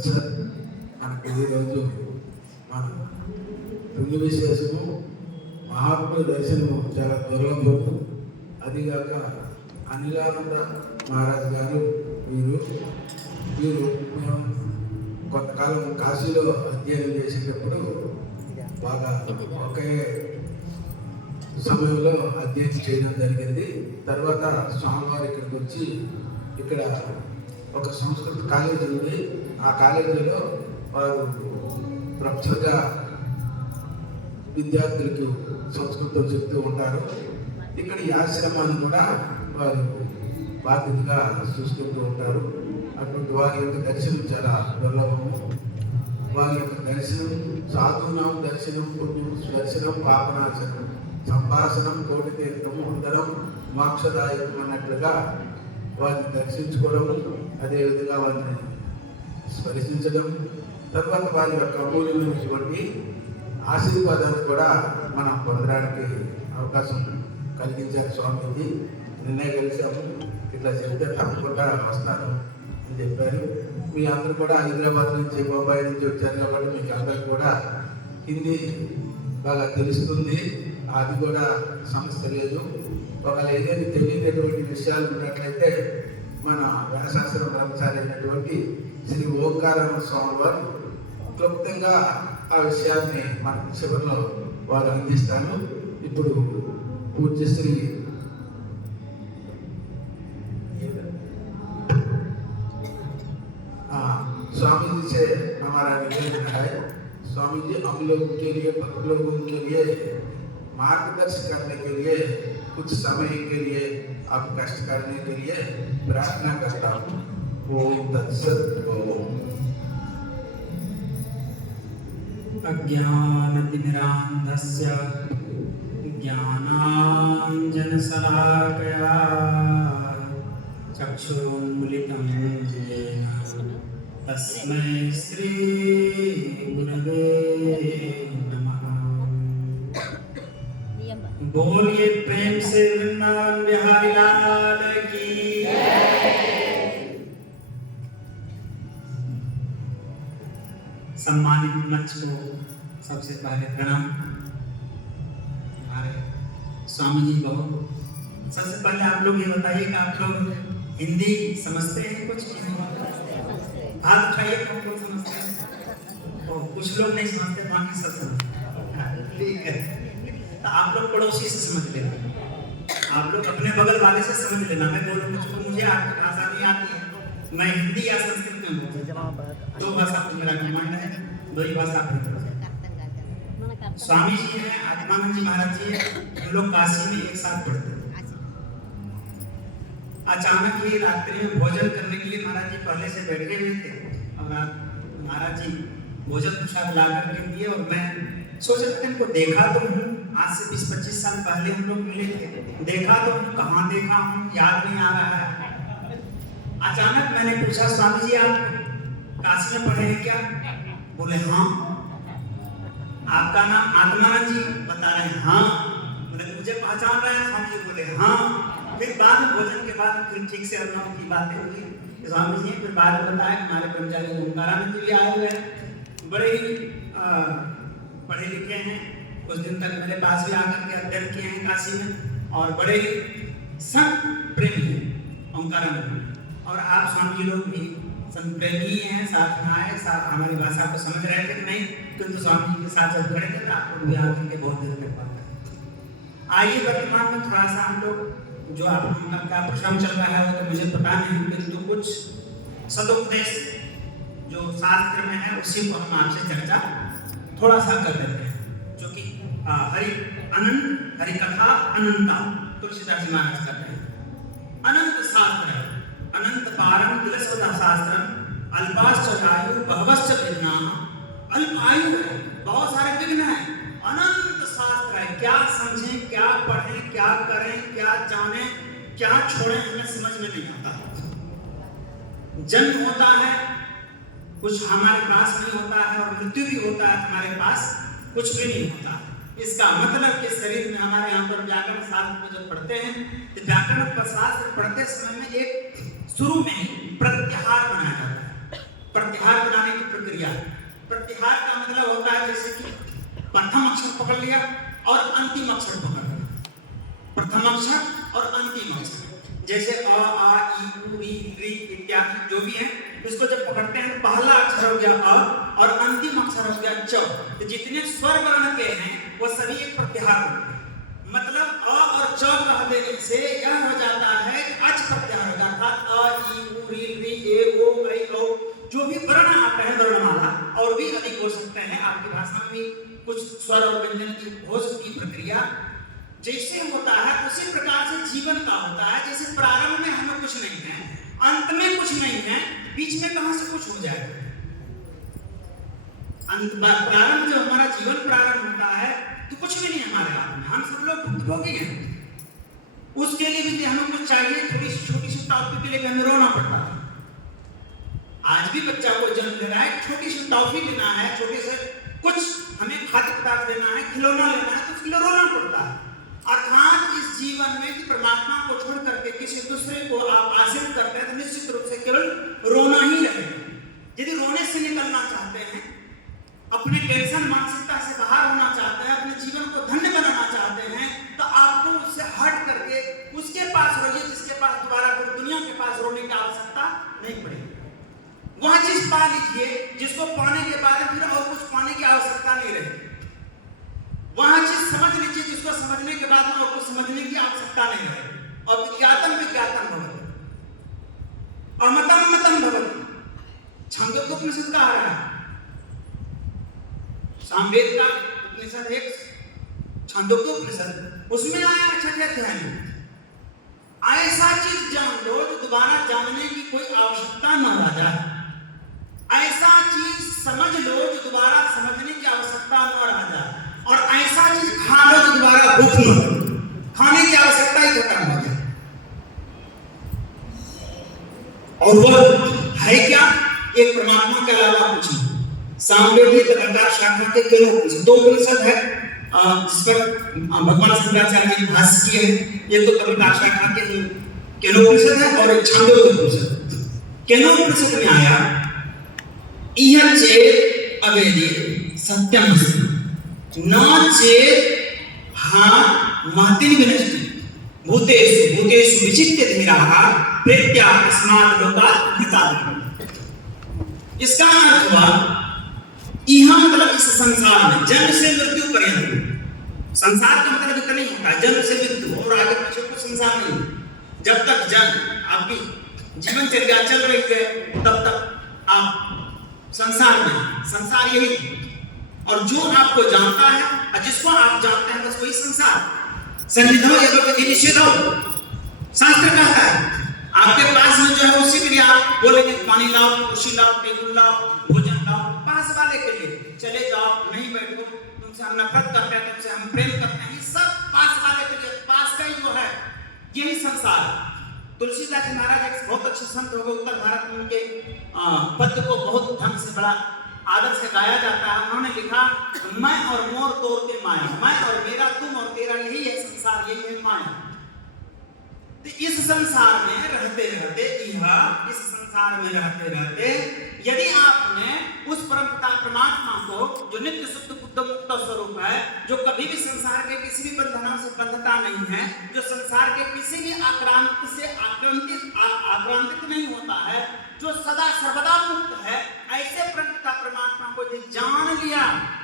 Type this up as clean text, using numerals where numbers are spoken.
తత్సత్. మనకు ఈరోజు మన పుణ్య విశేషము మహాత్ముల దర్శనము చాలా దుర్లభము. అదిగాక అనిలానంద మహారాజ్ గారు వీరు మేము కొంతకాలం కాశీలో అధ్యయనం చేసేటప్పుడు బాగా ఒకే సమయంలో అధ్యయనం చేయడం జరిగింది. తర్వాత స్వామివారి ఇక్కడికి వచ్చి ఇక్కడ ఒక సంస్కృత కాలేజీ ఉంది. ఆ కాలేజీలో వారు ప్రొఫెసర్గా విద్యార్థులకు సంస్కృతం చెప్తూ ఉంటారు. ఇక్కడ ఈ ఆశ్రమాన్ని కూడా వారు బాధ్యతగా చూసుకుంటూ ఉంటారు. అటువంటి వారి యొక్క దర్శనం చాలా దుర్లభము. వారి యొక్క దర్శనం సాధునాం దర్శనం పుణ్యం దర్శనం పాపనాశనం సంభాషణం కోటి తీర్థం అందరం మోక్షదాయకం అన్నట్లుగా వారిని దర్శించుకోవడం, అదేవిధంగా వారిని స్పర్శించడం, తర్వాత వారి యొక్క అమూల్యమైనటువంటి ఆశీర్వాదాన్ని కూడా మనం పొందడానికి అవకాశం కలిగించారు స్వామీజీ. నిన్నే కలిసాము, ఇట్లా చెప్తే తప్పకుండా వస్తాను అని చెప్పారు. మీ అందరూ కూడా హైదరాబాద్ నుంచి బొంబాయి నుంచి వచ్చారు కాబట్టి మీకు అందరికి కూడా హిందీ బాగా తెలుస్తుంది. అది కూడా సమస్య లేదు. ఒకవేళ ఏదైనా తెలియనటువంటి విషయాలు ఉన్నట్లయితే మన వ్యాసాశ్రమ బ్రహ్మచారి అయినటువంటి శ్రీ ఓంకారామ స్వామి వారు క్లుప్తంగా ఆ విషయాన్ని మన చివరిలో వారు అందిస్తాను. ఇప్పుడు పూజ్య శ్రీ स्वामी जी से हमारा निवेदन है, स्वामी जी हम लोगों के लिए, भक्त लोगों के लिए मार्गदर्शन करने के लिए कुछ समय के लिए आप कष्ट करने के लिए प्रार्थना करता हूँ. ओम तत्सत. ओम. अज्ञानतिमिरान्धस्य ज्ञानाञ्जनशलाकया चक्षुरुन्मिलितं येन तस्मै श्री गुरवे नमः. बोलिए प्रेम से वृंदावन बिहारी लाल की. सम्मानित मंच को सबसे पहले प्रणाम. हमारे स्वामी जी बहुत, सबसे पहले आप लोग ये बताइए कि आप लोग हिंदी समझते हैं? कुछ हाथ उठाइए. हम लोग समझते हैं और कुछ लोग नहीं समझते, बाकी सब समझते. ठीक है, तो आप लोग पड़ोसी से समझ लेना, आप लोग अपने बगल वाले से समझ लेना. मैं बोलूँ मुझे आपकी भाषा नहीं आती है, मैं हिंदी या संस्कृत में बोलूँ, दो भाषा को मेरा कमांड है, दो ही भाषा अपनी तरफ. स्वामी जी हैं, आत्मानंद जी महाराज जी हैं, हम लोग काशी में एक साथ पढ़ते हैं. अचानक ही रात्रि में भोजन करने के लिए महाराज जी पहले से बैठे हुए थे और महाराज जी भोजन प्रसाद ला करके दिए और मैं सोच रहा था इनको देखा तो हूँ, आज से 20-25 साल पहले हम लोग मिले थे, देखा तो हूँ, कहाँ देखा हूँ याद नहीं आ रहा है. अचानक मैंने पूछा, स्वामी जी आप काशी में पढ़े हैं क्या? बोले हाँ. आपका नाम आत्मानंद जी? बता रहे हैं हाँ. बोले मुझे पहचान रहे हैं स्वामी जी? बोले हाँ. फिर बाद में भोजन के बाद फिर ठीक से अनुभव की बातें हुई स्वामी जी. फिर बाद में बताया हमारे ब्रह्मचारी ओंकारानंद जी भी आए हुए हैं, बड़े ही पढ़े लिखे हैं, कुछ दिन तक मेरे पास भी आकर के अध्ययन किए हैं काशी में और बड़े ही संत प्रेमी हैं ओंकारानंद. और आप स्वामी जी लोग भी संत प्रेमी हैं, साथ में आए, साथ हमारी भाषा को समझ रहे थे कि नहीं, किंतु स्वामी जी के साथ जब खड़े थे तो आप लोग भी आकर के बहुत देर तक बात करें. आइए वर्तमान में थोड़ा सा हम लोग जो आप लोगों का प्रश्न चल रहा है वो तो मुझे पता नहीं, किंतु कुछ सदुपदेश जो शास्त्र में है उसी को हम आपसे चर्चा थोड़ा सा कर देते हैं, जो कि हरि कथा अनंता तुलसीदास जी महाराज करते हैं. अनंत शास्त्र है, अनंत पारम तिलस्वता शास्त्र, अल्पाश्च आयु बहवश्च विघ्ना. अल्प आयु है, बहुत सारे विघ्न है, अनंत शास्त्र है. क्या समझें, क्या पढ़ें, क्या करें, क्या जानें, क्या छोड़ें, हमें समझ में नहीं आता. जन्म होता है, कुछ हमारे पास नहीं होता है, और मृत्यु भी होता है हमारे पास, कुछ भी नहीं होता. इसका मतलब कि शरीर में हमारे यहाँ पर व्याकरण शास्त्र को जब पढ़ते हैं तो व्याकरण शास्त्र पढ़ते समय में एक शुरू में ही प्रत्याहार बनाया जाता है. प्रत्याहार बनाने की प्रक्रिया। प्रत्याहार का मतलब होता है जैसे कि प्रथम अक्षर पकड़ लिया और अंतिम अक्षर पकड़ लिया, प्रथम अक्षर और अंतिम अक्षर, जैसे अ आ ई उ ई ऋ इत्यादि जो भी है, इसको जब पकड़ते हैं तो पहला अक्षर हो गया अ और अंतिम अक्षर हो गया च। तो जितने स्वर वर्ण के हैं वो सभी एक प्रत्याहार होते हैं। मतलब अ और च कह देने से यह हो जाता है कि अच प्रत्याहार हो जाता है। अ ई उ ऋ ए ओ ऐ औ जो भी वर्ण आते हैं वर्णमाला और भी अधिक हो सकते हैं। आपकी भाषा में भी कुछ स्वर और व्यंजन की घोष की प्रक्रिया जैसे होता है उसी प्रकार से जीवन का होता है। जैसे प्रारंभ में हमें कुछ नहीं है, अंत में कुछ नहीं है, बीच में कहां से कुछ हो जाएगा। प्रारंभ जो हमारा जीवन प्रारंभ होता है तो कुछ भी नहीं हमारे हाथ में, हम सब लोग भुक्तभोगी हैं। उसके लिए भी हमें कुछ चाहिए, थोड़ी छोटी सी टॉफी के लिए भी हमें रोना पड़ता है। आज भी बच्चा को जन्म ले रहा है, छोटी सी टॉफी लेना है, छोटे से कुछ हमें खाद्य पदार्थ लेना है, खिलौना लेना है तो उसके लिए रोना पड़ता है। अर्थात इस जीवन में कि परमात्मा को छोड़ करके किसी दूसरे को आप आश्रित करते हैं तो निश्चित रूप से केवल रोना ही रहेगा। यदि रोने से निकलना चाहते हैं, अपने टेंशन मानसिकता से बाहर होना चाहते हैं, अपने जीवन को धन्य बनाना चाहते हैं, तो आपको उससे हट करके उसके पास रोइए जिसके पास दोबारा दुनिया के पास रोने की आवश्यकता नहीं पड़ेगी। वह चीज पा लीजिए जिसको पाने के बाद फिर और कुछ पाने की आवश्यकता नहीं रहेगी। वह चीज समझ लीजिए जिसको समझने के बाद और कुछ समझने की आवश्यकता नहीं रहेगी। और विज्ञातम विज्ञातम भवति, अमतम मतम भवति। छांदोग्योपनिषद का आ रहा है, सामवेद का उपनिषद है छांदोग्योपनिषद, उसमें आया 6वें अध्याय में, ऐसा चीज जान लो जो दोबारा जानने की कोई आवश्यकता न रह जाए। ऐसा चीज समझ लो जो दोबारा समझने की आवश्यकता न रह जाए। और ऐसा चीज खा लो जो दोबारा भूख न लगे, खाने की आवश्यकता ही खत्म हो जाए। और वह है क्या? एक परमात्मा के अलावा कुछ नहीं। सामवेद तथा शाखा के केनो दो उपनिषद है जिस पर भगवान शंकराचार्य जी भाष्य किए हैं। एक तो तथा शाखा के केनोपनिषद है और एक छांदोग्योपनिषद। केनोपनिषद में आया इह चेत अवेदी सत्यम न चेत हाँ महतिन विनष्टि भूतेषु भूतेषु विचित्य धीराः प्रेत्या अस्मात् लोकात् घृतात्। इसका अर्थ हुआ यह मतलब इस संसार में जन्म से मृत्यु पर्यंत, संसार का मतलब इतना नहीं होता जन्म से मृत्यु और आगे पीछे कुछ संसार नहीं। जब तक जन्म आपकी जीवन चर्या चल रही है तब तक आप संसार में, संसार यही। और जो आपको जानता है और जिसको आप जानते हैं बस वही संसार। सन्निधौ एवं निषेधौ, शास्त्र कहता है आपके पास में जो है उसी के लिए आप बोलेंगे पानी लाओ, कुर्सी लाओ, टेबल लाओ, भोजन लाओ। पास वाले के लिए चले जाओ, नहीं बैठो, तुमसे हम नफरत करते हैं, तुमसे हम प्रेम करते हैं, ये सब पास वाले के लिए। पास का ही जो है यही संसार। तुलसीदास जी महाराज एक बहुत अच्छे संत हो गए, उत्तर भारत में उनके पद्य को बहुत ढंग से बड़ा आदर से गाया जाता है। उन्होंने लिखा मैं और मोर तोड़ते माया, मैं और मेरा, तुम और तेरा, यही है संसार, यही है माया। तो इस संसार में रहते रहते, इस संसार में रहते रहते यदि आपने उस परमपिता परमात्मा को जो नित्य शुद्ध बुद्ध मुक्त स्वरूप है, जो कभी भी संसार के किसी भी बंधनों से बंधता नहीं है, जो संसार के किसी भी आक्रांत से आक्रांतित नहीं होता है, जो सदा सर्वदा मुक्त है, ऐसे परमपिता परमात्मा को जान लिया